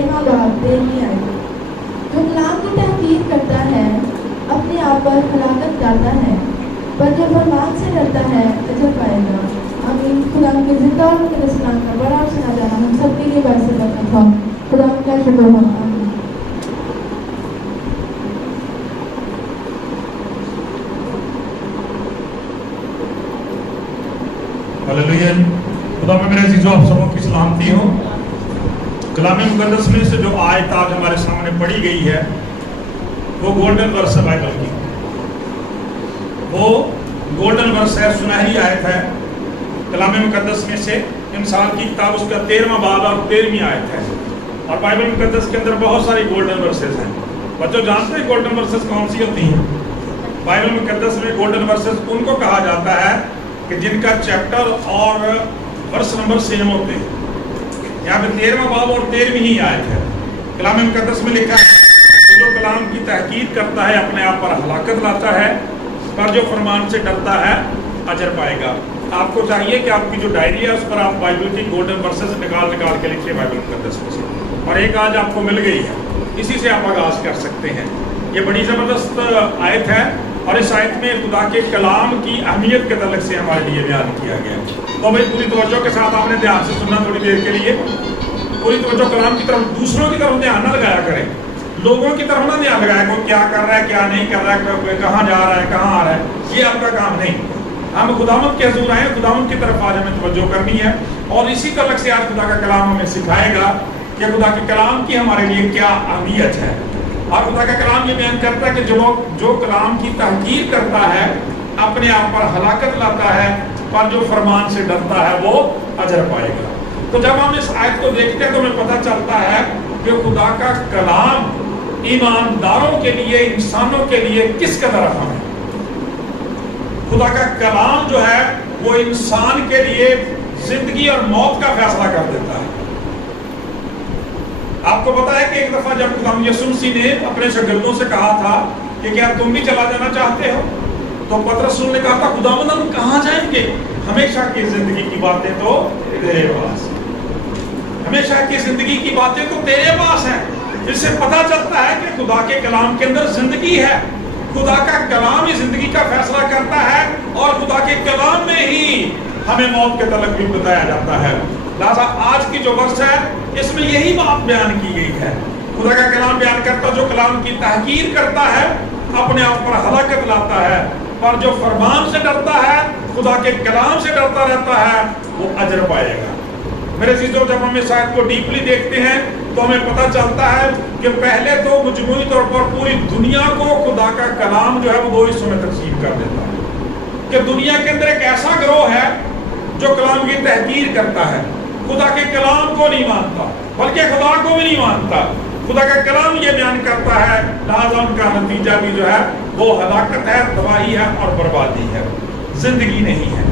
13वां बाब 13वीं आयत। जो कलाम की तहकीर करता है अपने आप पर हलाकत डालता है, पर जो फरमान से डरता है अजर पाएगा। आमीन। खुदा के जिंदा और मुकद्दस नाम का बड़ा और सुना जाना हम सबके लिए बायस बरकत हो। खुदा का शुक्र हो। आमीन। हालेलुया। खुदा में मेरे अज़ीज़ों आप सबों की सलामती हो। कलाम मुकद्दस में से जो आयत आज हमारे सामने पढ़ी गई है वो गोल्डन वर्स है बाइबल की। वो गोल्डन वर्स है, सुनहरी आयत है कलाम मुकद्दस में से। इंसान की किताब उसका 13वां बाब और 13वीं आयत है। और बाइबल मुकद्दस के अंदर बहुत सारी गोल्डन वर्सेस हैं। बच्चों जानते हैं गोल्डन वर्सेस कौन सी होती हैं? बाइबल मुकद्दस में गोल्डन वर्सेस उनको कहा जाता है कि जिनका चैप्टर और वर्स नंबर सेम होते हैं। यहाँ पे 13वां बाब और 13वीं ही आयत है। कलाम मुकद्दस में लिखा है कि जो कलाम की तहकीर करता है अपने आप पर हलाकत लाता है, पर जो फरमान से डरता है अजर पाएगा। आपको चाहिए कि आपकी जो डायरी है उस पर आप बाइबल की गोल्डन वर्सेस निकाल के लिखिए बाइबल मुकद्दस में से। और एक आज आपको मिल गई है, इसी से आप आगाज कर सकते हैं। ये बड़ी ज़बरदस्त आयत है और इस आयत में खुदा के कलाम की अहमियत के तलक से हमारे लिए बयान किया गया। तो भाई पूरी तवज्जो के साथ आपने ध्यान से सुनना थोड़ी देर के लिए। पूरी तवज्जो कलाम की तरफ, दूसरों की तरफ ध्यान न लगाया करें, लोगों की तरफ ना ध्यान लगाया कोई क्या कर रहा है क्या नहीं कर रहा है, कहाँ जा रहा है कहाँ आ रहा है, ये आपका काम नहीं। हम खुदावंद के हुजूर आए, खुदावंद की तरफ आज हमें तवज्जो करनी है। और इसी तलक से आज खुदा का कलाम हमें सिखाएगा कि खुदा के कलाम की हमारे लिए क्या अहमियत है। और खुदा का कलाम ये बयान करता है कि जो कलाम की तहकीर करता है अपने आप पर हलाकत लाता है, पर जो फरमान से डरता है वो अजर पाएगा। तो जब हम इस आयत को देखते हैं तो हमें पता चलता है कि खुदा का कलाम ईमानदारों के लिए, इंसानों के लिए किस कदर अहम है। खुदा का कलाम जो है वो इंसान के लिए जिंदगी और मौत का फैसला कर देता है। आपको पता है कि एक दफा जब खुदा यीशु मसीह ने अपने शागिर्दों से कहा था कि क्या तुम भी चला जाना चाहते हो, तो पतरस ने कहा था खुदावंद हम कहाँ जाएंगे, हमेशा की जिंदगी की बातें तो तेरे पास, हमेशा की जिंदगी की बातें तो तेरे पास है। इससे पता चलता है कि खुदा के कलाम के अंदर जिंदगी है। खुदा का कलाम ही जिंदगी का फैसला करता है और खुदा के कलाम में ही हमें मौत के तलक भी बताया जाता है। लिहाजा आज की जो वर्ष है इसमें यही बात बयान की गई है। खुदा का कलाम बयान करता, जो कलाम की तहकीर करता है अपने आप पर हलाकत लाता है, पर जो फरमान से डरता है, खुदा के कलाम से डरता रहता है, वो अजर पाएगा। मेरे अज़ीज़ों, जब हम इस आयत को डीपली देखते हैं तो हमें पता चलता है कि पहले तो मजमूई तौर पर पूरी दुनिया को खुदा का कलाम जो है वो दो हिस्सों में तकसीम कर देता है। कि दुनिया के अंदर एक ऐसा गिरोह है जो कलाम की तहकीर करता है, खुदा के कलाम को नहीं मानता, बल्कि खुदा को भी नहीं मानता। खुदा का कलाम ये बयान करता है, लिहाजा उनका नतीजा भी जो है वो हलाकत है, तबाही है और बर्बादी है, जिंदगी नहीं है।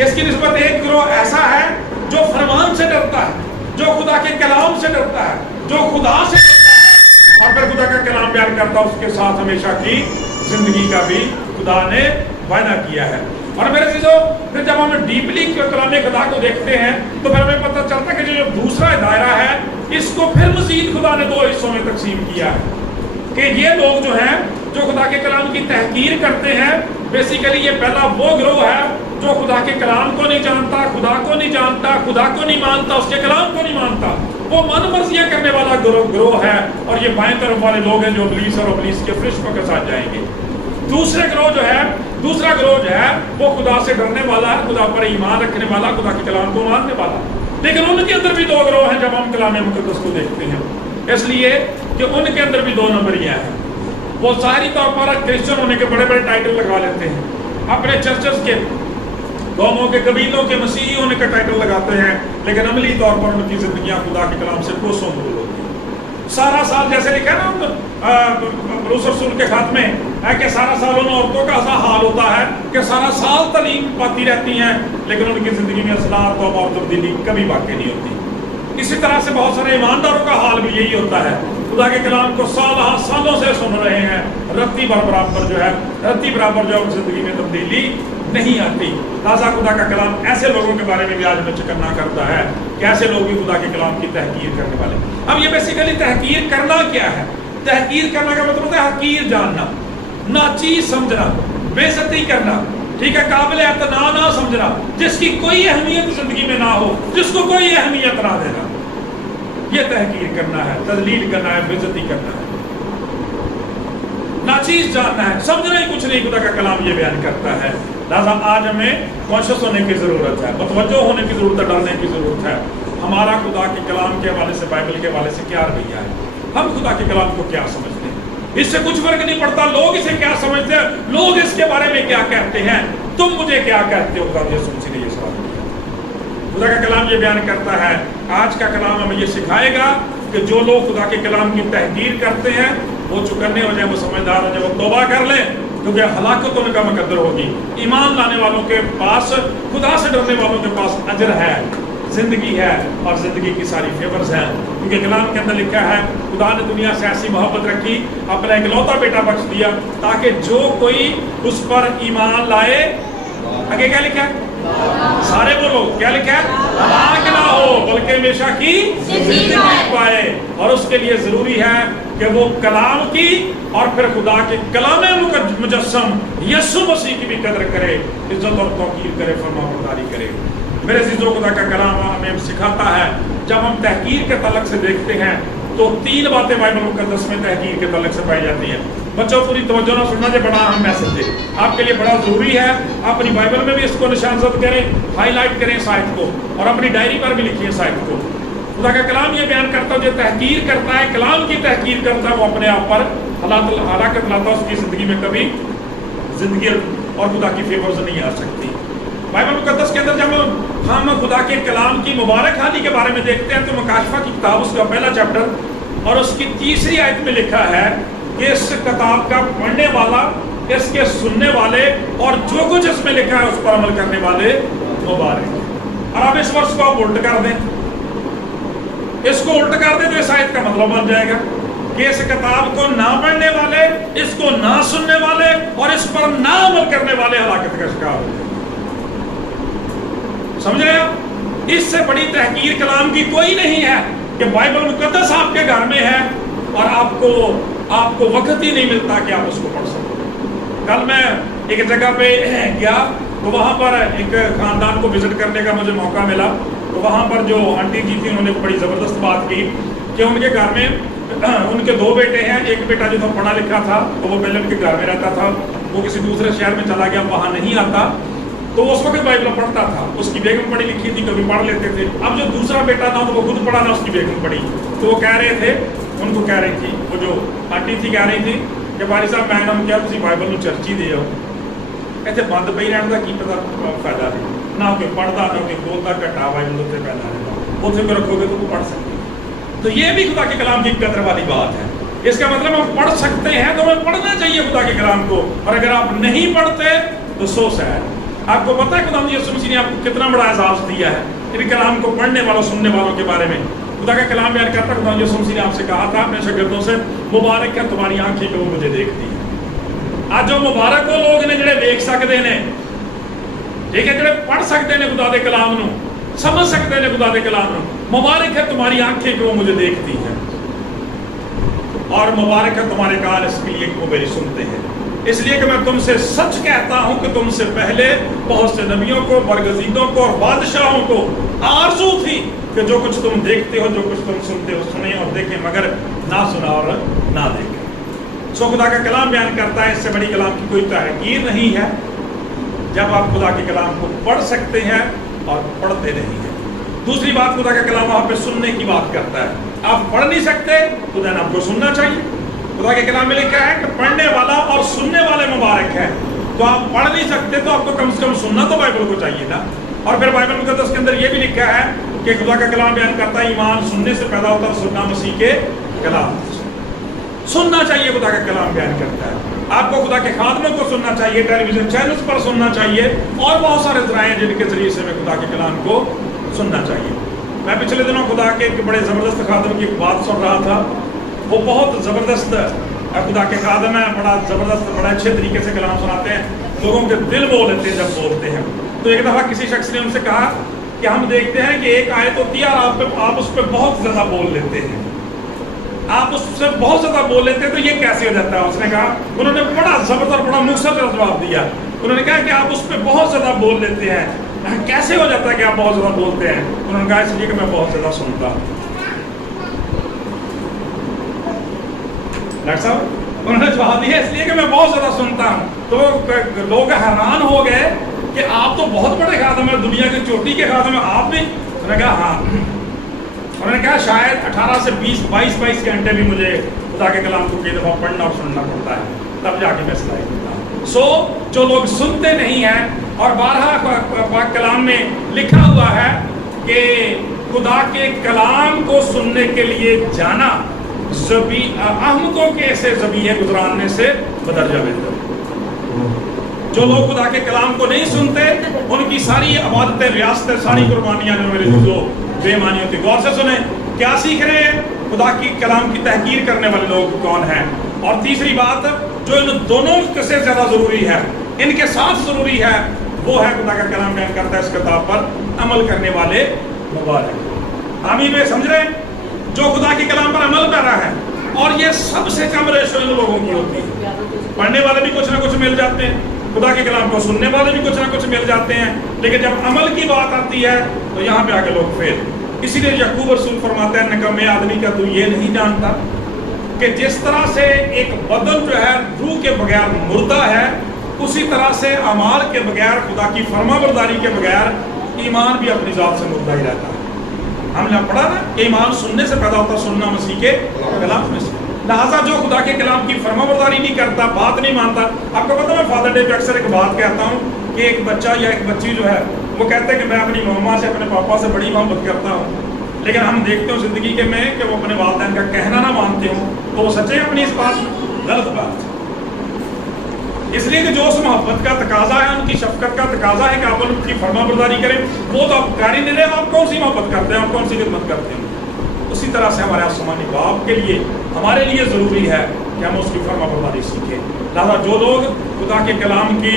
इसकी निस्बत एक गिरोह ऐसा है जो फरमान से डरता है, जो खुदा के कलाम से डरता है, जो खुदा से डरता है और फिर खुदा का कलाम बयान करता है, उसके साथ हमेशा की जिंदगी का भी खुदा ने वायदा किया है। और मेरे चीजों, फिर जब हम डीपली कलाम खुदा को देखते हैं तो फिर हमें पता चलता है कि जो दूसरा दायरा है इसको फिर मजीद खुदा ने दो हिस्सों में तकसीम किया है। कि ये लोग जो हैं जो खुदा के कलाम की तहकीर करते हैं, बेसिकली ये पहला वो गिरोह है जो खुदा के कलाम को नहीं जानता, खुदा को नहीं जानता, खुदा को नहीं मानता, उसके कलाम को नहीं मानता। वो मन मर्जियां करने वाला गिरोह है। और ये बाएं तरफ वाले लोग हैं जो इब्लीस और इब्लीस के फरिश्तों के साथ जाएंगे। दूसरा गिरोह जो है वो खुदा से डरने वाला है, खुदा पर ईमान रखने वाला, खुदा के कलाम को मानने वाला। लेकिन उनके अंदर भी दो गिरोह हैं जब हम कलाम मुकद्दस को देखते हैं, इसलिए कि उनके अंदर भी दो नंबरियां हैं। वो ज़ाहिरी तौर पर क्रिश्चियन होने के बड़े बड़े टाइटल लगवा लेते हैं, अपने चर्चेस के, कौमों के, कबीलों के मसीही होने का टाइटल लगाते हैं, लेकिन अमली तौर पर उनकी जिंदगियां खुदा के कलाम से कोसों दूर होती हैं। सारा साल, जैसे लिखा है ना पौलुस रसूल के खत में है कि सारा साल उन औरतों का ऐसा हाल होता है कि सारा साल तालीम पाती रहती हैं, लेकिन उनकी जिंदगी में असलाह, तौबा और तब्दीली कभी वाक़ई नहीं होती। इसी तरह से बहुत सारे ईमानदारों का हाल भी यही होता है। खुदा के कलाम को सालों से सुन रहे हैं, रत्ती बराबर जो है जिंदगी में तब्दीली नहीं आती। ताज़ा खुदा का कलाम ऐसे लोगों के बारे में भी आज हमें चकन्ना करता है कि ऐसे लोग भी खुदा के कलाम की तहकीर करने वाले। अब ये बेसिकली तहकीर करना क्या है? तहकीर करना का मतलब होता है हकीर जानना, नाचीज समझना, बेइज्जती करना, ठीक है, काबिल एतना ना समझना, जिसकी कोई अहमियत जिंदगी में ना हो, जिसको कोई अहमियत ना देना, ये तहकीर करना है, तजलील करना है, बेइज्जती करना है, नाचीज जानना है, समझना ही कुछ नहीं। खुदा का कलाम ये बयान करता है। लिहाजा आज हमें कॉन्शियस होने की जरूरत है, मुतवज्जो होने की जरूरत है, डरने की जरूरत है। हमारा खुदा के कलाम के हवाले से, बाइबल के हवाले से क्या रवैया है? हम खुदा के कलाम को क्या समझते हैं? इससे कुछ फर्क नहीं पड़ता लोग इसे क्या समझते हैं, लोग इसके बारे में क्या कहते हैं, तुम मुझे क्या कहते हो? खुदा यीशु मसीह ने ये सवाल किया। खुदा का कलाम ये बयान करता है, आज का कलाम हमें ये सिखाएगा कि जो लोग खुदा के कलाम की तहकीर करते हैं वो चुकन्ने हो जाए, वो समझदार हो जाए, वो तौबा कर लें, क्योंकि हलाकत उनका मुकद्दर होगी। ईमान लाने वालों के पास, खुदा से डरने वालों के पास अजर है, जिंदगी है, और जिंदगी की सारी फेवर्स हैं। क्योंकि कलाम के अंदर लिखा है, खुदा ने दुनिया से ऐसी मोहब्बत रखी, अपना इकलौता बेटा बख्श दिया, ताकि जो कोई उस पर ईमान लाए, आगे क्या लिखा है? सारे बोलो, क्या लिखा है? हलाक ना हो, बल्कि हमेशा की जिंदगी पाए। और उसके लिए जरूरी है कि वो कलाम की और फिर खुदा के कलाम मुजस्सम यीशु मसीह की भी कदर करे, इज्जत और तौकीर करे, फरमाबरदारी करे। मेरे अज़ीज़ों, खुदा का कलाम हमें सिखाता है, जब हम तहकीर के तलक से देखते हैं तो 3 बातें बाइबल मुकद्दस में तहकीर के तलक से पाई जाती हैं। बच्चों, पूरी तवज्जो ना सुनना, जो बड़ा अहम मैसेज है, आपके लिए बड़ा जरूरी है। अपनी बाइबल में भी इसको निशानजद करें, हाईलाइट करें इस आयत को, और अपनी डायरी पर भी लिखिए इस आयत को। खुदा का कलाम ये बयान करता है, जो तहकीर करता है, कलाम की तहकीर करता है, वो अपने आप पर हलाकत लाता है, उसकी ज़िंदगी में कभी जिंदगी और खुदा की फेवर्स नहीं आ सकती। बाइबल मुकद्दस के अंदर जब हम खुदा के कलाम की मुबारक हाली के बारे में देखते हैं तो मुकाशफा की किताब, उसका पहला चैप्टर और उसकी 3री आयत में लिखा है कि इस किताब का पढ़ने वाला, इसके सुनने वाले और जो कुछ इसमें लिखा है उस पर अमल करने वाले मुबारक। और अब इस वर्ष को आप उल्ट कर दें, इसको उल्ट कर दें तो इस आयत का मतलब बन जाएगा कि इस किताब को ना पढ़ने वाले, इसको ना सुनने वाले और इस पर ना अमल करने वाले हलाकत का शिकार हो जाए। समझ रहे हो? इससे बड़ी तहकीर कलाम की कोई नहीं है कि बाइबल मुकद्दस आपके घर में है और आपको वक्त ही नहीं मिलता कि आप उसको पढ़ सको। कल मैं एक जगह पे गया तो वहाँ पर एक खानदान को विजिट करने का मुझे मौका मिला। तो वहाँ पर जो आंटी जी थी, उन्होंने बड़ी ज़बरदस्त बात की कि उनके घर में उनके 2 बेटे हैं। एक बेटा जो था पढ़ा लिखा था, तो वो पहले उनके घर में रहता था, वो किसी दूसरे शहर में चला गया, वहाँ नहीं आता, तो उस वक्त बाइबल पढ़ता था। उसकी बेगम पढ़ी लिखी थी, कभी पढ़ लेते थे। अब जो दूसरा बेटा था तो वो खुद पढ़ा ना, उसकी बेगम पढ़ी। तो वो कह रहे थे, उनको कह रही थी, वो जो आंटी थी कह रही थी कि भाई साहब मैं क्या तुम बाइबल में चर्ची दे आओ, कहते बंद पई रहने का की पता फायदा नहीं, ना कोई पढ़ता ना कोई बोलता, घटा बाइबल उत्ते पैदा रहता, उसे को रखोगे तो वो पढ़ सकते। तो ये भी खुदा के कलाम की कदर वाली बात है। इसका मतलब हम पढ़ सकते हैं तो हमें पढ़ना चाहिए खुदा के कलाम को, और अगर आप नहीं पढ़ते तो सो सैड। आपको पता है खुदा यीशु मसीह ने आपको कितना बड़ा एहसास दिया है इन कलाम को पढ़ने वालों, सुनने वालों के बारे में। खुदा का कलाम बयान करता है, खुदा यीशु मसीह ने आपसे कहा था अपने शागिर्दों से, मुबारक है तुम्हारी आंखें कि वो मुझे देखती है। आज जो मुबारक हो लोग ने जिहड़े देख सकते हैं, ठीक है, जिहड़े पढ़ सकते हैं खुदा के कलाम नूं, समझ सकते हैं खुदा के कलाम नूं। मुबारक है तुम्हारी आंखें कि वो मुझे देखती है, और मुबारक है तुम्हारे कान इसके लिए कि वो मेरी सुनते हैं। इसलिए कि मैं तुमसे सच कहता हूं कि तुमसे पहले बहुत से नबियों को, बरगज़ीदों को और बादशाहों को आरज़ू थी कि जो कुछ तुम देखते हो, जो कुछ तुम सुनते हो, सुने और देखें, मगर ना सुना और ना देखें। सो खुदा का कलाम बयान करता है, इससे बड़ी कलाम की कोई तहकीर नहीं है जब आप खुदा के कलाम को पढ़ सकते हैं और पढ़ते नहीं हैं। दूसरी बात, खुदा का कलाम वहाँ पे सुनने की बात करता है। आप पढ़ नहीं सकते तो देन आपको सुनना चाहिए। खुदा के कलाम में लिखा है कि पढ़ने वाला और सुनने वाले मुबारक है। तो आप पढ़ नहीं सकते तो आपको कम से कम सुनना तो बाइबल को चाहिए ना। और फिर बाइबल मुकद्दस के अंदर ये भी लिखा है कि खुदा का कलाम बयान करता है, ईमान सुनने से पैदा होता है, सुनना मसीह के कलाम। सुनना चाहिए, खुदा का कलाम बयान करता है। आपको खुदा के खादमों को सुनना चाहिए, टेलीविजन चैनल्स पर सुनना चाहिए, और बहुत सारे ज़राए जिनके जरिए से हमें खुदा के कलाम को सुनना चाहिए। मैं पिछले दिनों खुदा के एक बड़े ज़बरदस्त खादम की एक बात सुन रहा था। वो बहुत ज़बरदस्त खुदा के खादम है, बड़ा ज़बरदस्त, बड़ा अच्छे तरीके से कलाम सुनाते हैं। लोगों के दिल बोल लेते हैं जब बोलते हैं। तो एक दफ़ा किसी शख्स ने उनसे कहा कि हम देखते हैं कि एक आयत होती है और आप उस पर बहुत ज़्यादा बोल लेते हैं, आप उससे बहुत ज़्यादा बोल लेते हैं, तो ये कैसे हो जाता है? उसने कहा, उन्होंने बड़ा ज़बरदस्त बड़ा मुख्तसर जवाब दिया। उन्होंने कहा कि आप उस पर बहुत ज़्यादा बोल लेते हैं, कैसे हो जाता है कि आप बहुत ज़्यादा बोलते हैं? उन्होंने कहा इसलिए कि मैं बहुत ज़्यादा सुनता हूँ। डॉक्टर साहब उन्होंने जवाब दिया इसलिए कि मैं बहुत ज़्यादा सुनता हूँ। तो लोग हैरान हो गए कि आप तो बहुत बड़े खादम हैं, दुनिया की चोटी के खादम हैं, आप भी? उन्होंने कहा हाँ। उन्होंने कहा शायद 18 से 22 घंटे भी मुझे खुदा के कलाम को कई दफ़ा पढ़ना और सुनना पड़ता है, तब जाके मैं सलाह देता हूँ। सो जो लोग सुनते नहीं हैं, और बारहा कलाम में लिखा हुआ है कि खुदा के कलाम को सुनने के लिए जाना अहमकों के ऐसे ज़बीहे गुजराने से बदरजा बेहतर। जो लोग खुदा के कलाम को नहीं सुनते, उनकी सारी इबादतें, रियासतें, सारी कुर्बानियाँ जो मेरे जो बेईमानी होती। गौर से सुने, क्या सीख रहे हैं? खुदा की कलाम की तहकीर करने वाले लोग कौन हैं? और तीसरी बात जो इन दोनों से ज़्यादा ज़रूरी है, इनके साथ ज़रूरी है, वो है खुदा का कलाम बयान करता है इस किताब पर अमल करने वाले मुबारक। आमीन में समझ रहे हैं? जो खुदा के कलाम पर अमल कर रहा है, और ये सबसे कम रेशो इन लोगों की होती है। पढ़ने वाले भी कुछ ना कुछ मिल जाते हैं, खुदा के कलाम को सुनने वाले भी कुछ ना कुछ मिल जाते हैं, लेकिन जब अमल की बात आती है तो यहाँ पे आके लोग फेल। इसीलिए यकूब रसूल फरमाते हैं, निकम्मे आदमी का तू ये नहीं जानता कि जिस तरह से एक बदन जो है रूह के बगैर मुर्दा है, उसी तरह से अमाल के बगैर, खुदा की फरमाबरदारी के बगैर ईमान भी अपनी ज़ात से मुर्दा ही रहता है। हमने पढ़ा ना कि ईमान सुनने से पैदा होता, सुनना मसीह के कलाम में से। लिहाजा जो खुदा के कलाम की फरमाबरदारी नहीं करता, बात नहीं मानता। आपको पता, मैं फादर डे पे अक्सर एक बात कहता हूँ कि एक बच्चा या एक बच्ची जो है वो कहते हैं कि मैं अपनी मम्मा से, अपने पापा से बड़ी मोहब्बत करता हूँ, लेकिन हम देखते हो ज़िंदगी के में कि वो अपने वालिदैन का कहना ना मानते हो, तो वो सच्चे अपनी इस बात? गलत बात। इसलिए कि जो उस मोहब्बत का तकाजा है, उनकी शफकत का तकाजा है कि आप उनकी फरमाबरदारी करें, वो तो आप कर ही नहीं रहे। आप कौन सी मोहब्बत करते हैं, आप कौन सी खिदमत करते हैं? उसी तरह से हमारे आसमानी बाप के लिए, हमारे लिए ज़रूरी है कि हम उसकी फरमाबरदारी सीखें। लिहाजा जो लोग खुदा के कलाम की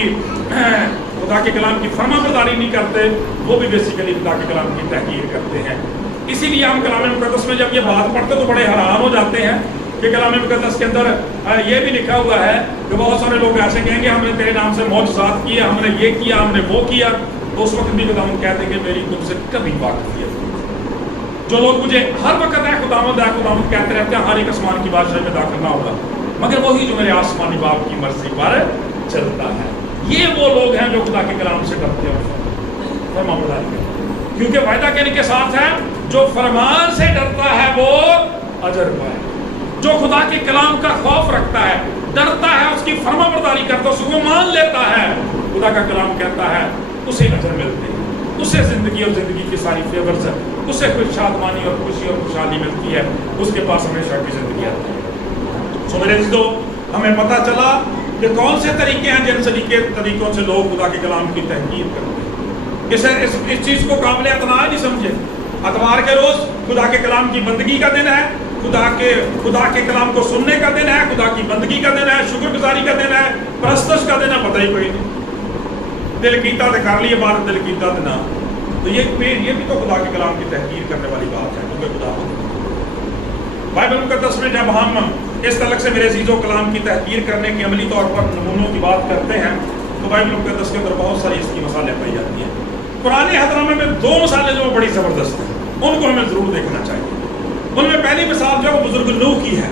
फरमाबरदारी नहीं करते, वो भी बेसिकली खुदा के कलाम की तहकीर करते हैं। इसीलिए हम कलाम मुक़द्दस में जब ये बात पढ़ते तो बड़े हैरान हो जाते हैं कि कलाम मुक़द्दस के अंदर ये भी लिखा हुआ है कि बहुत सारे लोग ऐसे कहेंगे हमने तेरे नाम से मौजज़ात किए, हमने ये किया, हमने वो किया, तो उस वक्त भी खुदावंद कहते हैं कि मेरी तुमसे कभी वाक़िफ़ियत नहीं। जो लोग मुझे हर वक्त है खुदावंद कहते रहते हैं, हर एक आसमान की बादशाही में दाखिल ना होगा, मगर वही जो मेरे आसमानी बाप की मर्जी पर चलता है। ये वो लोग हैं जो खुदा के कलाम से डरते हैं, फरमाबरदारी करते हैं, क्योंकि वायदा कहने के साथ है जो फरमान से डरता है वो अजर पाए। जो खुदा के कलाम का खौफ रखता है, डरता है, उसकी फरमाबरदारी करता है, उसको मान लेता है, खुदा का कलाम कहता है उसे अजर मिलते हैं, उसे ज़िंदगी और ज़िंदगी की सारी फेवर्स है, उसे कुछ शादमानी और खुशी और खुशहाली मिलती है, उसके पास हमेशा की ज़िंदगी आती है। सो मेरे दोस्तों, हमें पता चला कि कौन से तरीके हैं जिन तरीकों से लोग खुदा के कलाम की तहकीर करते हैं। इस चीज़ को काबिल एतनाज़ नहीं समझे। अतवार के रोज़ खुदा के कलाम की बंदगी का दिन है, खुदा के कलाम को सुनने का दिन है, खुदा की बंदगी का दिन है, शुक्रगुजारी का दिन है, परस्तश का दिन है, पता ही कोई नहीं। दिल कीता तो कर लिए बात, दिल कीता तो ना। तो ये भी तो खुदा के कलाम की तहकीर करने वाली बात है, क्योंकि खुदा बाइबल मुक़द्दस में जब हम इस तलक से मेरे अज़ीज़ों कलाम की तहकीर करने की अमली तौर पर नमूनों की बात करते हैं, तो बाइबल मुक़द्दस के अंदर बहुत सारी इसकी मिसालें पाई जाती हैं। पुराने हज़रनामे में 2 मिसालें जो बड़ी ज़बरदस्त हैं, उनको हमें ज़रूर देखना चाहिए। उनमें पहली मिसाल जो बुजुर्ग नूह की है।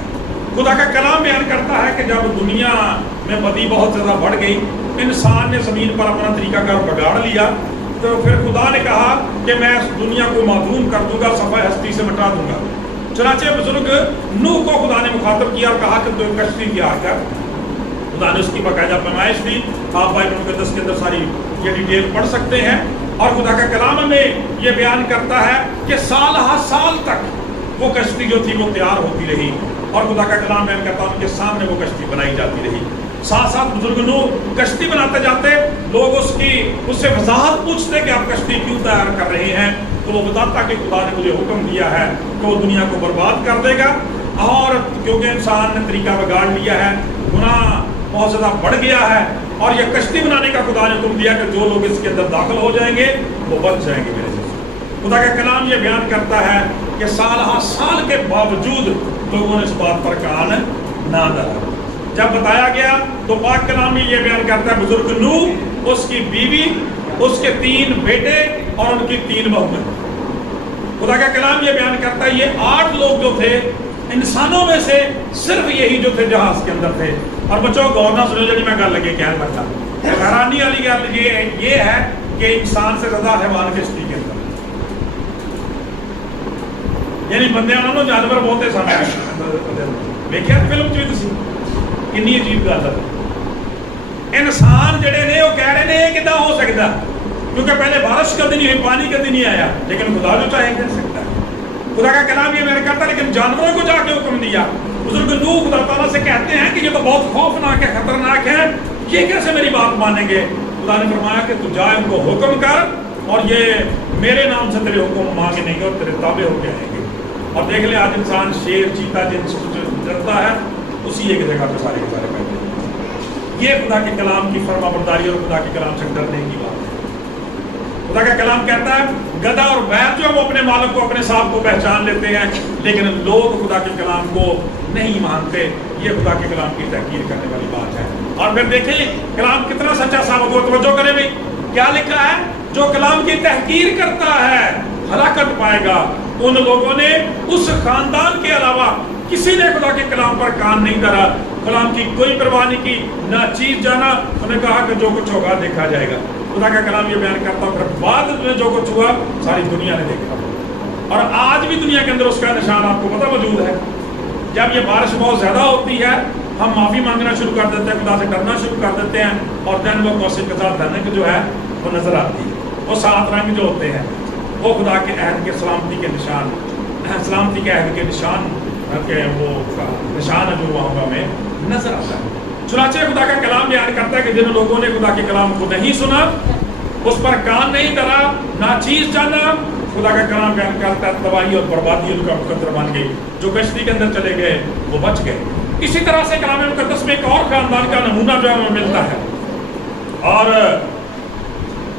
खुदा का कलाम बयान करता है कि जब दुनिया में बदी बहुत ज़्यादा बढ़ गई, इंसान ने ज़मीन पर अपना तरीकाकार बिगाड़ लिया, तो फिर खुदा ने कहा कि मैं दुनिया को मादूम कर दूंगा, सफ़ाए हस्ती से मिटा दूंगा। चुनांचे बुजुर्ग नूह को खुदा ने मुखातब किया और कहा कि तो कश्ती तैयार कर। खुदा ने उसकी बाकायदा पैमाइश दी। आप बाइबल मुक़द्दस के अंदर सारी ये डिटेल पढ़ सकते हैं। और खुदा का कलाम में ये बयान करता है कि साल हर साल तक वो कश्ती जो थी वो तैयार होती रही, और खुदा का कलाम बयान करता है उनके सामने वो कश्ती बनाई जाती रही। साथ साथ बुजुर्ग नूह कश्ती बनाते जाते, लोग उससे वजाहत पूछते कि आप कश्ती क्यों तैयार कर रहे हैं, तो वो बताता कि खुदा ने मुझे हुक्म दिया है कि वो दुनिया को बर्बाद कर देगा, और क्योंकि इंसान ने तरीका बिगाड़ लिया है, गुनाह बहुत ज़्यादा बढ़ गया है, और ये कश्ती बनाने का खुदा ने हुक्म दिया कि जो लोग इसके अंदर दाखिल हो जाएंगे वो बच जाएंगे मेरे से। खुदा का कलाम ये बयान करता है कि साल हाँ साल के बावजूद लोगों ने इस बात पर कान ना धरा। जब बताया गया तो पाक कलाम में ये बयान करता है बुजुर्ग नूह, उसकी बीवी, उसके 3 बेटे और उनकी 3 बहुएं। खुदा का कलाम ये बयान करता है ये 8 लोग जो थे इंसानों में से सिर्फ यही जो थे जहाज के अंदर थे। और बच्चों गौर ना सुनो जी मैं गल लगे क्या लगा, हैरानी वाली गल ये है कि इंसान से ज्यादा हैवान किश्ती के अंदर, यानी बंदे नालों जानवर बहुत है सामने देखिया फिल्म च भी कितनी अजीब गल है। इंसान जड़े ने वो कह रहे हैं कितना हो सकता, क्योंकि पहले बारिश कभी नहीं हुई, पानी कभी नहीं आया, लेकिन खुदा जो चाहे कर सकता है। खुदा का कलाम ये मेरे कहता है, लेकिन जानवरों को जाके हुक्म दिया। बुजुर्ग नूह खुदा ताला से कहते हैं कि ये तो बहुत खौफनाक है, खतरनाक है, ये कैसे मेरी बात मानेंगे। खुदा ने फरमाया कि तू जा उनको हुक्म कर और ये मेरे नाम से तेरे हुक्म मांगेंगे और तेरे ताबे हो जाएंगे। और देख ले आज इंसान शेर चीता जिनसे डरता है उसी एक जगह पे सारे के सारे बैठे हैं। ये खुदा के कलाम की फरमाबरदारी और खुदा के कलाम से डरने की बात है। खुदा का कलाम कहता है गधा और बैल जो है वो अपने मालिक को अपने साहब को पहचान लेते हैं, लेकिन लोग खुदा के कलाम को नहीं मानते। ये खुदा के कलाम की तहकीर करने वाली बात है। और फिर देखें कलाम कितना सच्चा साबित हुआ। तवज्जो करें भाई, क्या लिखा है, जो कलाम की तहकीर करता है हलाकत पाएगा। उन लोगों ने उस खानदान के अलावा किसी ने खुदा के कलाम पर कान नहीं धरा, कलाम की कोई परवाह नहीं की, ना चीज जाना। उन्होंने कहा कि जो कुछ होगा देखा जाएगा। खुदा का कलाम ये बयान करता है फिर बाद में जो कुछ हुआ सारी दुनिया ने देखा, और आज भी दुनिया के अंदर उसका निशान आपको पता मौजूद है। जब ये बारिश बहुत ज़्यादा होती है हम माफ़ी मांगना शुरू कर देते हैं, खुदा से डरना शुरू कर देते हैं, और दिन वो कौशल के साथ धरने जो है वो नज़र आती है। वो 7 रंग जो होते हैं वो खुदा के अहद के सलामती के निशान, सलामती के अहद के निशान के वो निशान है जो वहाँ हमें नजर आता है। चुनाचे खुदा का कलाम बयान करता है कि जिन लोगों ने खुदा के कलाम को नहीं सुना, उस पर कान नहीं धरा, ना चीज जाना, खुदा का कलाम बयान करता है तबाही और बर्बादी उनका मुकद्दर बन गई। जो कश्ती के अंदर चले गए वो बच गए। इसी तरह से कलाम मुकद्दस में एक और खानदान का नमूना जो है हमें मिलता है, और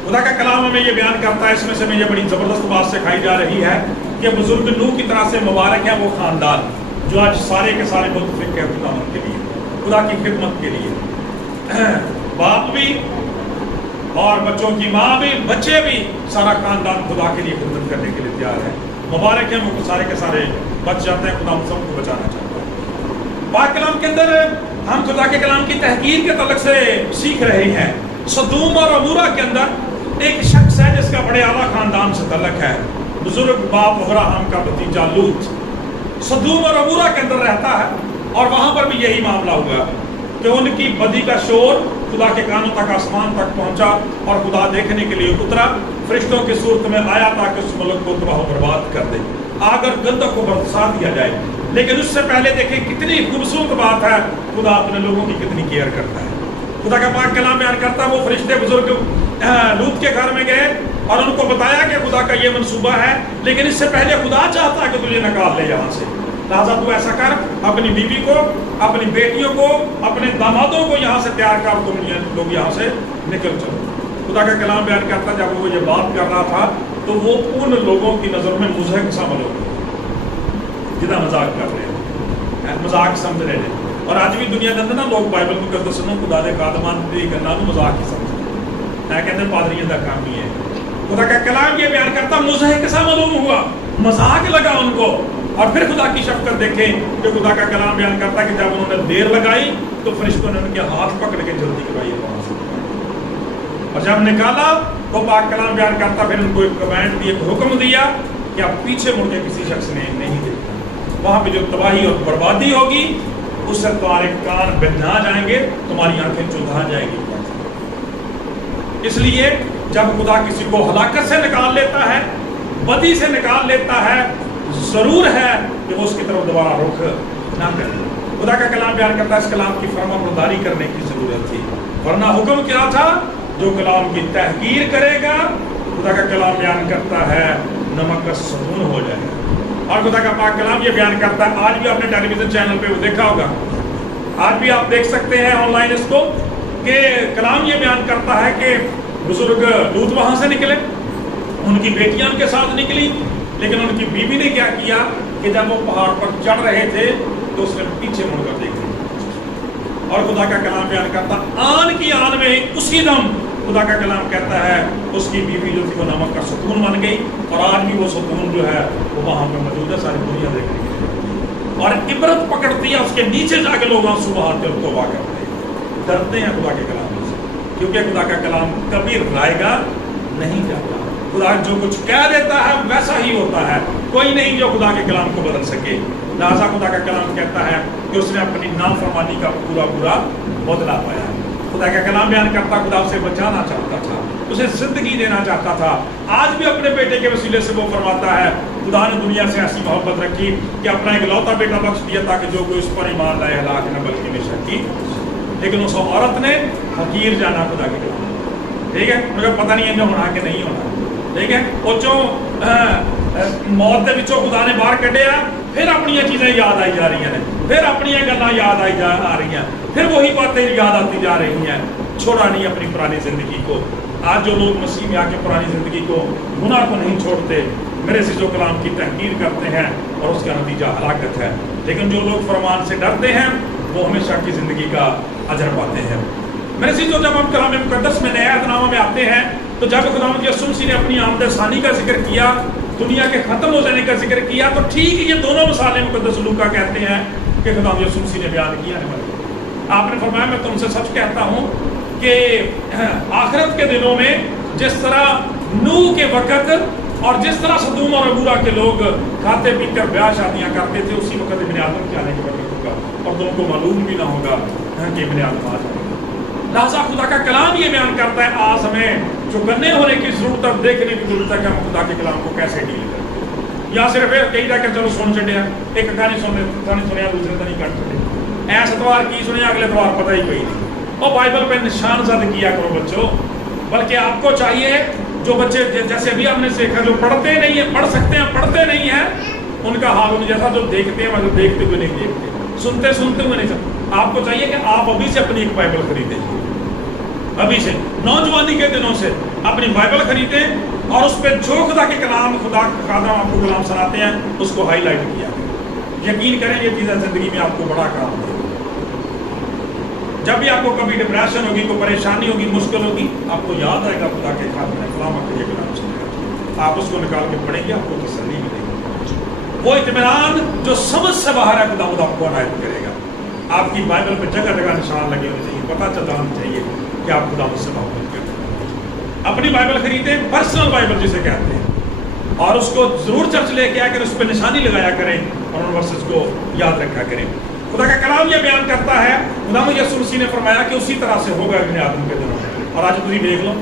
खुदा का कलाम हमें ये बयान करता है, इसमें से हमें ये बड़ी ज़बरदस्त बात सिखाई जा रही है कि बुजुर्ग नूह की तरह से मुबारक है वो खानदान जो आज सारे के सारे मुतफिक है खुदा के लिए, खुदा की खिदमत के लिए। बाप भी और बच्चों की माँ भी, बच्चे भी, सारा खानदान खुदा के लिए खिदमत करने के लिए तैयार है। मुबारक है वो सारे के सारे बच जाते हैं, खुदा हम सबको बचाना चाहता है। पाक कलाम के अंदर हम खुदा के कलाम की तहकीर के तलक से सीख रहे हैं। सदूम और अमूरा के अंदर एक शख्स है जिसका बड़े आला खानदान से तलक है, बुजुर्ग बाप अब्राहम का भतीजा लूत सदूम और अमूरा के अंदर रहता है, और वहां पर भी यही मामला हुआ कि उनकी बदी का शोर खुदा के कानों तक, आसमान तक पहुंचा, और खुदा देखने के लिए उतरा, फरिश्तों की सूरत में आया ताकि उस मुल्क को तबाह बर्बाद कर दे, आग और गंधक को बरसा दिया जाए। लेकिन उससे पहले देखें कितनी खूबसूरत बात है, खुदा अपने लोगों की कितनी केयर करता है। खुदा का पाक कलाम बयान करता है वो फरिश्ते बुजुर्ग लूत के घर में गए और उनको बताया कि खुदा का ये मंसूबा है, लेकिन इससे पहले खुदा चाहता है कि तुझे निकाल ले यहाँ से, लिहाजा तू ऐसा कर, अपनी बीवी को, अपनी बेटियों को, अपने दामादों को यहाँ से तैयार कर, तुम लोग यहाँ से निकल चलो। खुदा का कलाम बयान करता जब वो ये बात कर रहा था तो वो उन लोगों की नज़र में मुज़हक शामिल हो गए जितना मजाक कर रहे हैं, मजाक समझ रहे हैं। और आज भी दुनिया के अंदर ना लोग बाइबल को कहते सुनो खुदा दे खादमान दी करना तो मजाक ही समझ कहते पादरियों का काम ही है। खुदा का कलाम ये बयान करता मुज़हक सा मालूम हुआ, मजाक लगा उनको। और फिर खुदा की शफ़क़त देखें कि खुदा का कलाम बयान करता कि जब उन्होंने देर लगाई तो फरिश्तों ने उनके हाथ पकड़ के जल्दी करवाई वहाँ से, और जब निकाला तो पाक कलाम बयान करता फिर उनको एक कमांड दी, एक हुक्म दिया कि आप पीछे मुड़ के किसी शख्स ने नहीं देखा, वहाँ पे जो तबाही और बर्बादी होगी उससे तुम्हारे कान बंधा जाएंगे, तुम्हारी आंखें चुंधा जाएंगी। इसलिए जब खुदा किसी को हलाकत से निकाल लेता है, बदी से निकाल लेता है, जरूर है कि वो उसकी तरफ दोबारा रुख ना करे। खुदा का कलाम बयान करता है इस कलाम की फरमाबरदारी करने की जरूरत थी, वरना हुक्म क्या था, जो कलाम की तहकीर करेगा खुदा का कलाम बयान करता है नमक का सदून हो जाएगा। और खुदा का पाक कलाम ये बयान करता है, आज भी आपने टेलीविजन चैनल पे वो देखा होगा آج بھی آپ دیکھ سکتے ہیں آن لائن اس کو کہ کلام یہ بیان کرتا ہے کہ بزرگ لوط وہاں سے نکلے، ان کی بیٹیاں ان کے ساتھ نکلی، لیکن ان کی بیوی نے کیا کیا کہ جب وہ پہاڑ پر چڑھ رہے تھے تو اس نے پیچھے مڑ کر دیکھ لیا۔ اور خدا کا کلام بیان کرتا آن کی آن میں اسی دم خدا کا کلام کہتا ہے اس کی بیوی جو تھی وہ نمک کا ستون بن گئی، اور آج بھی وہ ستون جو ہے وہ وہاں پہ موجود ہے، ساری دنیا دیکھ رہی ہے، اور عبرت پکڑتی ہے، اس کے نیچے جا کے لوگ آنسو بہاتے اور توبہ کرتے ہیں، ڈرتے ہیں خدا کے کلام سے، کیونکہ خدا کا کلام کبھی رائے گا نہیں جاتا۔ خدا جو کچھ کہہ دیتا ہے ویسا ہی ہوتا ہے، کوئی نہیں جو خدا کے کلام کو بدل سکے۔ لہٰذا خدا کا کلام کہتا ہے کہ اس نے اپنی نافرمانی کا پورا بدلہ پایا۔ خدا کا کلام بیان کرتا خدا اسے بچانا چاہتا تھا، اسے زندگی دینا چاہتا تھا۔ آج بھی اپنے بیٹے کے وسیلے سے وہ فرماتا ہے خدا نے دنیا سے ایسی محبت رکھی کہ اپنا ایک لوتا بیٹا بخش دیا تاکہ جو کوئی اس پر ایمان لائے ہلاک نہ بلکہ ہمیشہ کی۔ لیکن اس عورت نے حقیر جانا خدا کے کلام، ٹھیک ہے، مگر پتہ نہیں ہے جو ہونا کہ نہیں ہونا، ٹھیک ہے، وہ جو موت دے وچوں خدا نے باہر کڈیا، پھر اپنی چیزیں یاد آئی جا رہی ہیں، پھر اپنی گلاں یاد آئی آ رہی ہیں، پھر وہی باتیں یاد آتی جا رہی ہیں، چھوڑا نہیں اپنی پرانی زندگی کو۔ آج جو لوگ مسیح میں آ کے پرانی زندگی کو، گناہ کو نہیں چھوڑتے، میرے عزیز و کلام کی تحقیر کرتے ہیں اور اس کا نتیجہ ہلاکت ہے، لیکن جو لوگ فرمان سے ڈرتے ہیں وہ ہمیشہ کی زندگی کا اجر پاتے ہیں۔ میرے عزیزو، جب ہم کلام مقدس میں نئے عہد میں آتے ہیں تو جب خداوند یسوع مسیح نے اپنی آمد ثانی کا ذکر کیا، دنیا کے ختم ہو جانے کا ذکر کیا، تو ٹھیک یہ دونوں مثالیں مقدس لوکا کہتے ہیں کہ خداوند یسوع مسیح نے بیان کیا ہے۔ آپ نے فرمایا میں تم سے سچ کہتا ہوں کہ آخرت کے دنوں میں جس طرح نوح کے وقت اور جس طرح سدوم اور عمورہ کے لوگ کھاتے پی کر بیاہ شادیاں کرتے تھے، اسی وقت ابن آدم کے آنے کے وقت ہوگا، اور تم کو معلوم بھی نہ ہوگا کہ ابن آدم آ جائے گا۔ لہٰذا خدا کا کلام یہ بیان کرتا ہے آج ہمیں جو کرنے ہونے کی ضرورت ہے، دیکھنے کی ضرورت ہے کہ ہم خدا کے کلام کو کیسے ڈیل کریں۔ یا صرف کہی جا کہ چلو سن چڑیا، ایک کہانی سنیا دوسرے تو نہیں کٹ چڑے، ایس اتوار کی سنیا اگلے اتوار پتہ ہی کوئی نہیں۔ اور بائبل پہ نشان زد کیا کرو بچوں، بلکہ آپ کو چاہیے جو بچے جیسے ابھی ہم نے سیکھا جو پڑھتے نہیں ہیں، پڑھ سکتے ہیں پڑھتے نہیں ہیں، ان کا حال ان جیسا جو دیکھتے ہیں مگر دیکھتے ہوئے نہیں دیکھتے، سنتے سنتے ہوئے نہیں سنتے۔ آپ کو چاہیے کہ آپ ابھی سے اپنی ایک بائبل خریدیں، ابھی سے نوجوانی کے دنوں سے اپنی بائبل خریدیں اور اس پہ جو خدا کے کلام خدا خادم آپ کو کلام سناتے ہیں اس کو ہائی لائٹ کیا۔ یقین کریں یہ چیزیں زندگی میں آپ کو بڑا کام دے۔ جب بھی آپ کو کبھی ڈپریشن ہوگی، کوئی پریشانی ہوگی، مشکل ہوگی، آپ کو یاد آئے گا خدا کے خادم نے کلام آپ کو یہ کلام سنایا، آپ اس کو نکال کے پڑھیں گے، آپ کو تسلی ملے گی۔ وہ اطمینان جو سمجھ سے باہر ہے خدا آپ کو عنایت کرے گا۔ آپ کی بائبل پہ جگہ جگہ نشان لگے ہونے چاہیے، پتہ چلنا چاہیے کہ آپ خدا مجھ سے محبت کرتے ہیں۔ اپنی بائبل خریدیں، پرسنل بائبل جسے کہتے ہیں، اور اس کو ضرور چرچ لے کے آ کر اس پہ نشانی لگایا کریں اور ان ورسز کو یاد رکھا کریں۔ خدا کا کلام یہ بیان کرتا ہے، خداوند یسوع مسیح نے فرمایا کہ اسی طرح سے ہوگا ابن آدم کے دنوں میں۔ اور آج تسی دیکھ لو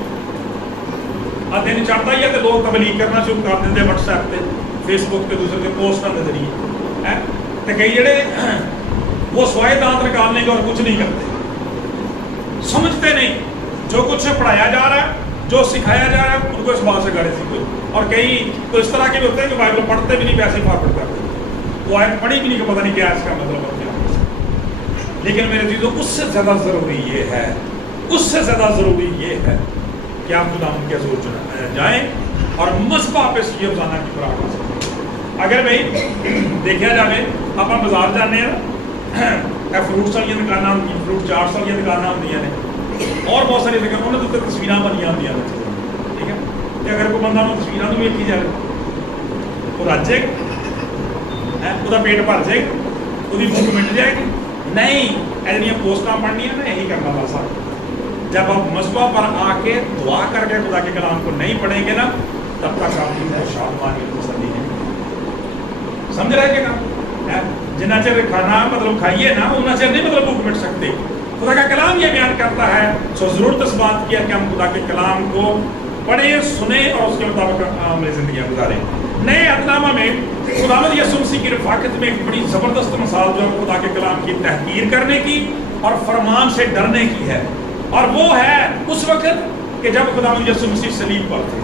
دن چڑھتا ہی ہے تو لوگ تبلیغ کرنا شروع کر دیں واٹس ایپ پہ، فیس بک پہ، دوسرے کے پوسٹر کے ذریعے، تو کئی جڑے وہ سوائے دانت نکالنے کے اور کچھ نہیں کرتے، سمجھتے نہیں جو کچھ پڑھایا جا رہا ہے، جو سکھایا جا رہا ہے، ان کو اس بات سے گاڑی سی کوئی۔ اور کئی تو اس طرح کے بھی ہوتے ہیں کہ بائبل پڑھتے بھی نہیں، پیسے فارورڈ کرتے ہیں، وہ آیت پڑھی بھی نہیں کہ پتہ نہیں کیا اس کا مطلب ہے۔ لیکن میرے عزیزو، اس سے زیادہ ضروری یہ ہے، اس سے زیادہ ضروری یہ ہے کہ آپ خداوند کے حضور جائیں اور مذبح پہ سوئے افزانہ کی خوراک حاصل کریں۔ اگر بھائی دیکھا جائے آپ بازار جانے ہیں، فروٹس والی دکانیں ہوتی ہیں، فروٹ چاٹس والی دکانیں ہوتی ہیں، اور بہت ساری دکانیں انہوں نے تصویراں بنی ہوتی ہیں، ٹھیک ہے، کہ اگر کوئی بندہ تصویراں بھی ویکھی جائے وہ رج جائے گا، وہ پیٹ بھر جائے گا، وہ بھوک مٹ جائے گی؟ نہیں، ایسے پوسٹاں پڑھنی ہے نا، یہی کرنا تھا سر۔ جب آپ مذبح پر آ کے دعا کر کے خدا کے کلام کو نہیں پڑھیں گے نا، تب تک آپ کی شادمانی تسلی نہیں۔ سمجھ رہے کہ نا، جنہ چر کھانا مطلب کھائیے نا، انہ چر نہیں مطلب بھوک مٹ سکتے۔ خدا کا کلام یہ بیان کرتا ہے، سو ضرورت اس بات کی ہے کہ ہم خدا کے کلام کو پڑھیں، سنیں اور اس کے مطابق عملی زندگیاں گزاریں۔ نئے عہدنامہ میں خداوند یسوع مسیح کی رفاقت میں ایک بڑی زبردست مثال جو ہے خدا کے کلام کی تحقیر کرنے کی اور فرمان سے ڈرنے کی ہے، اور وہ ہے اس وقت کہ جب خداوند یسوع مسیح صلیب پر تھے۔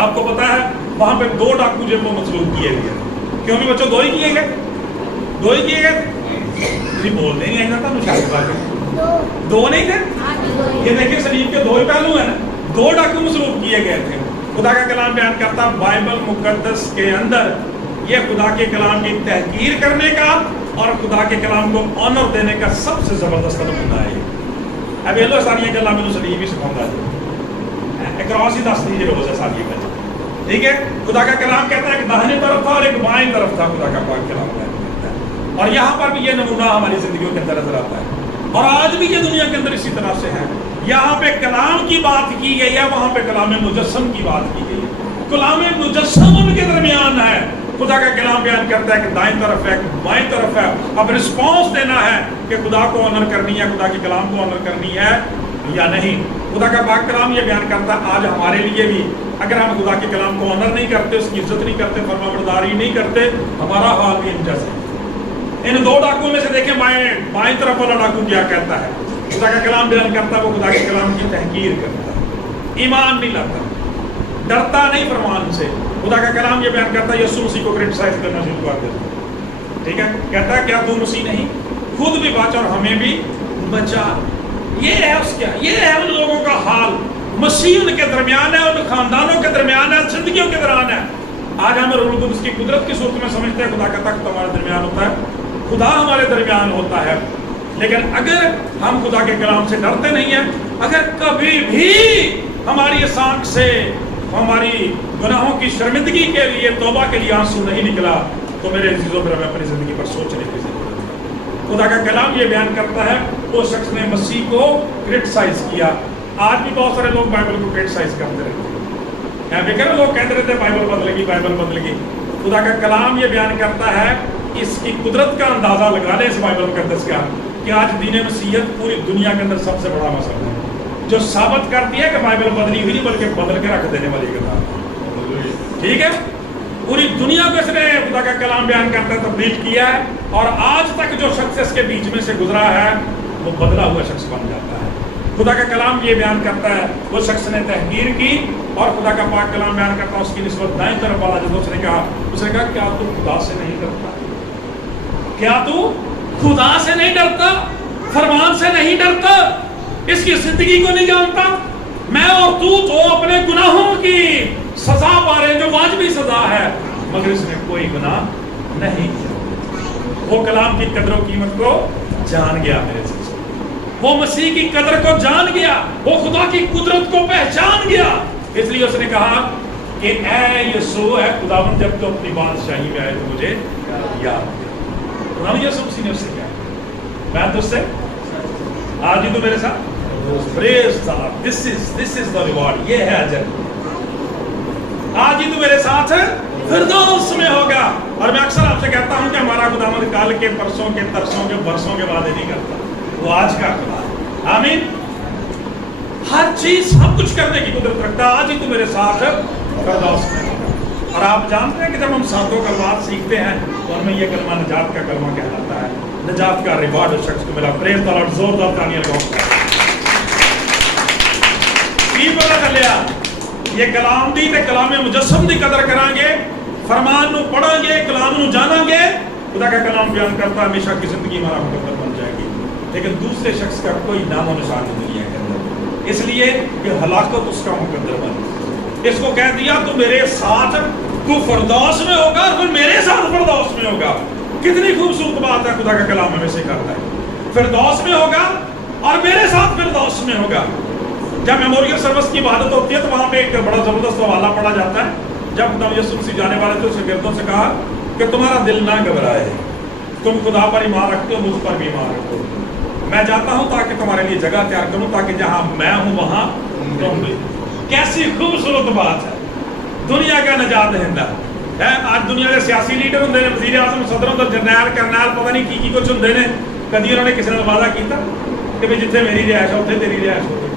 آپ کو پتا ہے وہاں پہ 2 ڈاکو جب وہ مصلوب کیے گئے، کیوں بھی بچوں 2 ہی کیے گئے، 2 ہی کیے گئے، बोल नहीं आई ना था मुशाहिद दो नहीं थे। ये देखिए सलीब के दो ही पहलू है ना, दो डाकू मसरूफ किए गए थे। खुदा का कलाम बयान करता बाइबल मुकद्दस के अंदर ये खुदा के कलाम की तहकीर करने का और खुदा के कलाम को ऑनर देने का सबसे जबरदस्त नमूना है। अब ये लो सारियां गल्लां मैनूं सलीब ही सिखाउंदा जी, एक क्रॉस ही दस दी रोज है सारी गल, ठीक है। खुदा का कलाम कहता है कि दाहिने तरफ था और एक बाएं तरफ था खुदा का पाक कलाम कहता है। और यहाँ पर भी ये नमूना हमारी जिंदगियों के अंदर नजर आता है और आज भी ये दुनिया के अंदर इसी तरह से है। यहाँ पे कलाम की बात की गई है, वहां पे कलाम मुजस्सम की बात की गई है। कलाम मुजस्सम उनके दरमियान है। खुदा का कलाम बयान करता है कि दाएं तरफ है, बाएं तरफ है। अब रिस्पॉन्स देना है कि खुदा को ऑनर करनी है, खुदा के कलाम को ऑनर करनी है या नहीं। खुदा का पाक कलाम ये बयान करता है आज हमारे लिए भी, अगर हम खुदा के कलाम को ऑनर नहीं करते, उसकी इज्जत नहीं करते, फरमाबरदारी नहीं करते, हमारा हाल भी इन जैसे। इन दो डाकुओं में से देखें बाएं तरफ वाला डाकू क्या कहता है, खुदा का कलाम बयान करता है वो खुदा के कलाम की तहकीर करता है, ईमान नहीं लाता, डरता नहीं फरमान से। खुदा का कलाम ये बयान करता है यीशु मसीह को क्रिटिसाइज करना शुरू कर देता है, ठीक है। कहता है क्या तू मसीह नहीं, खुद भी बच और हमें भी बचा। ये है उसका, ये है उन लोगों का हाल। मसीह उनके दरमियान है, उन खानदानों के दरमियान है, जिंदगियों के दौरान है। आज हम रूह कुद्दूस की कुदरत की सूरत में समझते हैं खुदा का तख्त हमारे दरमियान होता है, खुदा हमारे दरमियान होता है। लेकिन अगर हम खुदा के कलाम से डरते नहीं है, अगर कभी भी हमारी इस आंख से हमारी गुनाहों की शर्मिंदगी के लिए, तौबा के लिए आंसू नहीं निकला, तो मेरे अजीजों पर हमें अपनी जिंदगी पर सोचने की जरूरत है। खुदा का कलाम ये बयान करता है वो शख्स ने मसीह को क्रिटिसाइज किया। आज भी बहुत सारे लोग बाइबल को क्रिटिसाइज करते रहते हैं, बेकार लोग कहते रहते हैं बाइबल बदलेगी, बाइबल बदलेगी। खुदा का कलाम ये बयान करता है, इसकी कुदरत का अंदाजा लगा ले इस बाइबल मुकद्दस का, कि आज दीन मसीहत पूरी दुनिया के अंदर सबसे बड़ा मसला है, जो साबित करती है कि बाइबल बदली हुई नहीं बल्कि बदल के रख देने वाली किताब, ठीक है। पूरी दुनिया को इसने खुदा का कलाम बयान करता है तब्दील किया है, और आज तक जो शख्स इसके बीच में से गुजरा है वो बदला हुआ शख्स बन जाता है। खुदा का कलाम ये बयान करता है वो शख्स ने तहकीर की, और खुदा का पाक कलाम बयान करता है उसकी निस्बत दाएं तरफ वाला जो उसने कहा क्या तू खुदा से नहीं डरता, क्या तू खुदा से नहीं डरता, फरमान से नहीं डरता, इसकी जिंदगी को नहीं जानता। मैं और तू तो अपने गुनाहों की सजा पा रहे हैं जो वाजिबी सजा है, मगर इसने कोई गुनाह नहीं किया। वो कलाम की कदर और कीमत को जान गया, मेरे से वो मसीह की कदर को जान गया, वो खुदा की कुदरत को पहचान गया। इसलिए उसने कहा कि ऐ यीशु है खुदावंद, जब तो अपनी बादशाही में आए तो मुझे याद किया। यीशु मसीह ने उससे कहा मैं तुझसे आज ही तो मेरे साथ, praise God, this is the reward, ये है अजर, आज ही तो मेरे साथ फिरदौस में होगा। और मैं अक्सर आपसे कहता हूं कि हमारा खुदावंद काल के, परसों के, तरसों के, बरसों के वादे नहीं करता, वो आज का खुदा है। आमीन। हर चीज सब कुछ करने की कुदरत रखता है। आज ही तो मेरे साथ फिरदौस में होगा। और आप जानते हैं कि जब हम सातों कलमात सीखते हैं तो हमें यह कलमा निजात का कलमा कहलाता है, निजात का रिवॉर्ड उस शख्स को मिला। प्रेज द लॉर्ड, जोरदार तालियां दो। की पता चलिया ये कलाम दी ते कलाम मुजस्सम दी कदर करांगे, फरमान नु पढ़ांगे, कलाम नु जानांगे, खुदा का कलाम बयान करता हमेशा की जिंदगी हमारा मुकद्दर बन जाएगी। लेकिन दूसरे शख्स का कोई नामो निशान नहीं दुनिया के अंदर, इसलिए ये हलाकत उसका मुकद्दर बन। इसको कह दिया तू मेरे साथ, तू फिरदौस में होगा, फिर मेरे साथ फिरदौस में होगा। कितनी खूबसूरत बात है, खुदा का कलाम हमें सिखाता है फिरदौस में होगा और मेरे साथ फिरदौस में होगा। जब मेमोरियल सर्विस की इबादत होती है तो वहां पे एक बड़ा जबरदस्त हवाला पढ़ा जाता है। जब खुदा यीशु मसीह जाने वाले थे उसके गिरदों से कहा कि तुम्हारा दिल ना घबराए, तुम खुदा पर ईमान रखते हो, मुझ पर भी ईमान रखो। मैं जाता हूं ताकि तुम्हारे लिए जगह तैयार करूं, ताकि जहां मैं हूं वहां तुम भी। कैसी खूबसूरत बात है, दुनिया का नजात दहिंदा है। आज दुनिया के सियासी लीडर होंगे, वजीर आजम, सदरों तो जरनैल करनैल पता नहीं की कुछ होंगे ने। कभी उन्होंने किसी ने वादा किया कि भाई जिथे मेरी रिहायश है उत्थे तेरी रिहायश होगी,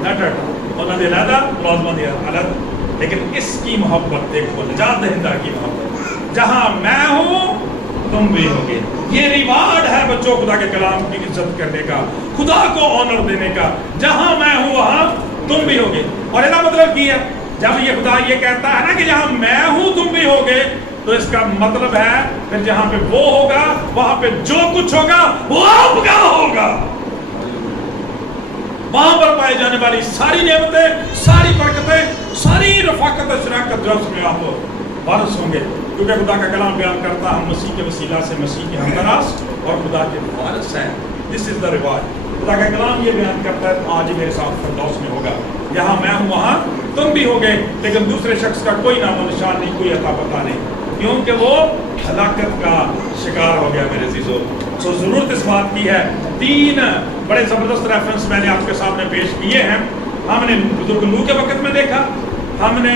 उन्होंने अलहदा मुलाजमान अलग। लेकिन इसकी मोहब्बत देखो, निजात दहिंदा की मोहब्बत, जहां मैं हूं तुम भी होगे। ये रिवार्ड है बच्चों खुदा के कलाम की इज्जत करने का, खुदा को ऑनर देने का। जहां मैं हूं वहां तुम भी होगे। और इसका मतलब की है, जब ये खुदा ये कहता है ना कि जहां मैं हूं तुम भी होगे, تو اس کا مطلب ہے پھر جہاں پہ وہ ہوگا وہاں پہ جو کچھ ہوگا وہ آپ کا ہوگا. وہاں پر پائے جانے والی ساری نعمتیں، ساری برکتیں، ساری رفاقت و شراکت جو اس میں آپ وارث ہوں گے، کیونکہ خدا کا کلام بیان کرتا ہم مسیح کے وسیلہ سے مسیح کے ہمراس اور خدا کے وارث ہیں. دس از دا رواج. خدا کا کلام یہ بیان کرتا ہے آج میرے ساتھ فردوس میں ہوگا. یہاں میں ہوں وہاں تم بھی ہوگے، لیکن دوسرے شخص کا کوئی نام و نشان نہیں، کوئی عطا پتہ نہیں، کیونکہ وہ ہلاکت کا شکار ہو گیا میرے عزیزو. سو ضرورت اس بات کی ہے. 3 بڑے زبردست ریفرنس میں نے آپ کے سامنے پیش کیے ہیں. ہم نے بزرگ لوط کے وقت میں دیکھا، ہم نے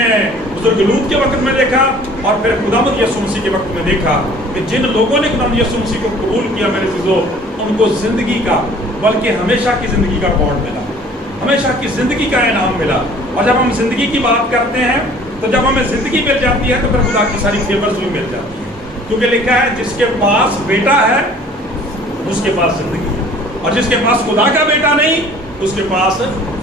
بزرگ لوط کے وقت میں دیکھا، اور پھر خداوند یسوع مسیح کے وقت میں دیکھا کہ جن لوگوں نے خداوند یسوع مسیح کو قبول کیا میرے عزیزو، ان کو زندگی کا، بلکہ ہمیشہ کی زندگی کا ریوارڈ ملا، ہمیشہ کی زندگی کا انعام ملا. اور جب ہم زندگی کی بات کرتے ہیں تو جب ہمیں زندگی مل جاتی ہے تو پھر خدا کی ساری فیورز بھی مل جاتی ہے، کیونکہ لکھا ہے جس کے پاس بیٹا ہے اس کے پاس زندگی ہے، اور جس کے پاس خدا کا بیٹا نہیں اس کے پاس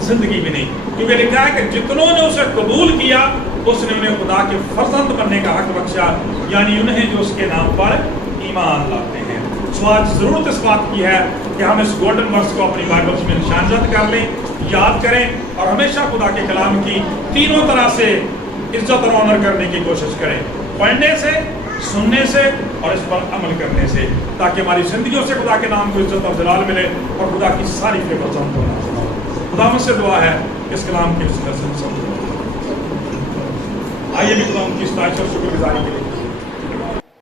زندگی بھی نہیں. کیونکہ لکھا ہے کہ جتنوں نے اسے قبول کیا اس نے انہیں خدا کے فرزند بننے کا حق بخشا، یعنی انہیں جو اس کے نام پر ایمان لاتے ہیں. سو آج ضرورت اس بات کی ہے کہ ہم اس گولڈن ورس کو اپنی بائبلز میں نشانزد کر لیں، یاد کریں، اور ہمیشہ خدا کے کلام کی تینوں طرح سے عزت اور آنر کرنے کی کوشش کریں، پڑھنے سے، سننے سے اور اس پر عمل کرنے سے، تاکہ ہماری زندگیوں سے خدا کے نام کو عزت اور جلال ملے اور خدا کی ساری فیورز ہم کو نصیب ہو. خدا مجھ سے دعا ہے اس کلام کے وسیلے سے ہم سب آئیے بھی خدا ان کی ستائش اور شکر گزاری کے لیے